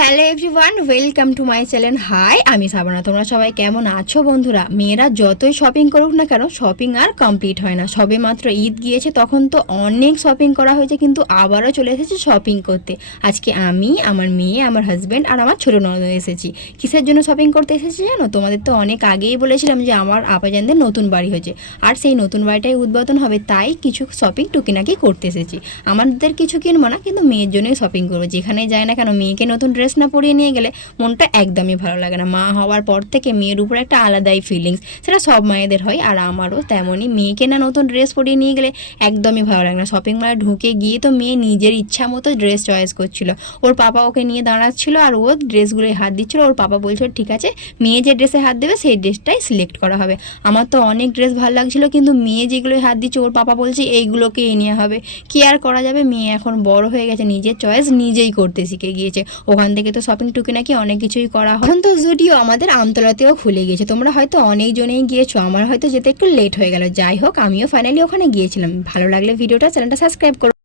Hello everyone, welcome to my channel. Hi, আমি সাবানা। তোমরা সবাই কেমন আছো বন্ধুরা? মেয়েরা যতই শপিং করুক না কেন, শপিং আর কমপ্লিট হয় না। সবে মাত্র ঈদ গিয়েছে, তখন তো অনেক শপিং করা হয়েছে, কিন্তু আবারও চলে এসেছি শপিং করতে। আজকে আমি, আমার মেয়ে, আমার হাজব্যান্ড আর আমার ছোটো ননদ এসেছি। কিসের জন্য শপিং করতে এসেছি জানো? তোমাদের তো অনেক আগেই বলেছিলাম যে আমার আপাজানদের নতুন বাড়ি হয়েছে, আর সেই নতুন বাড়িটাই উদ্বোধন হবে, তাই কিছু শপিং টুকিনাকি করতে এসেছি। আমাদের কিছু কিনবো না, কিন্তু মেয়ের জন্যই শপিং করবো। যেখানে যায় না কেন, মেয়েকে নতুন ড্রেস না পরিয়ে নিয়ে গেলে মনটা একদমই ভালো লাগে না। মা হওয়ার পর থেকে মেয়ের উপর একটা আলাদাই ফিলিংস, সেটা সব মায়েদের হয়, আর আমারও তেমনই। মেয়েকে না নতুন ড্রেস পরিয়ে নিয়ে গেলে একদমই ভালো লাগে না। শপিং মলে ঢুকে গিয়ে তো মেয়ে নিজের ইচ্ছা মতো ড্রেস চয়েস করছিল। ওর পাপা ওকে নিয়ে দাঁড়াচ্ছিল আর ও ড্রেসগুলোয় হাত দিচ্ছিল। ওর পাপা বলছিল ঠিক আছে, মেয়ে যে ড্রেসে হাত দেবে সেই ড্রেসটাই সিলেক্ট করা হবে। আমার তো অনেক ড্রেস ভালো লাগছিল, কিন্তু মেয়ে যেগুলোয় হাত দিচ্ছে ওর পাপা বলছে এইগুলোকেই নেওয়া হবে। কি আর করা যাবে, মেয়ে এখন বড় হয়ে গেছে, নিজের চয়েস নিজেই করতে শিখে গিয়েছে। ওখান থেকে তো শপিং টুকি নাকি অনেক কিছুই করা হয়। এখন তো যদিও আমাদের আমতলাতেও খুলে গিয়েছে, তোমরা হয়তো অনেকজনেই গিয়েছো, আমার হয়তো যেতে একটু লেট হয়ে গেল। যাই হোক, আমিও ফাইনালি ওখানে গিয়েছিলাম। ভালো লাগলে ভিডিওটা, চ্যানেলটা সাবস্ক্রাইব করো।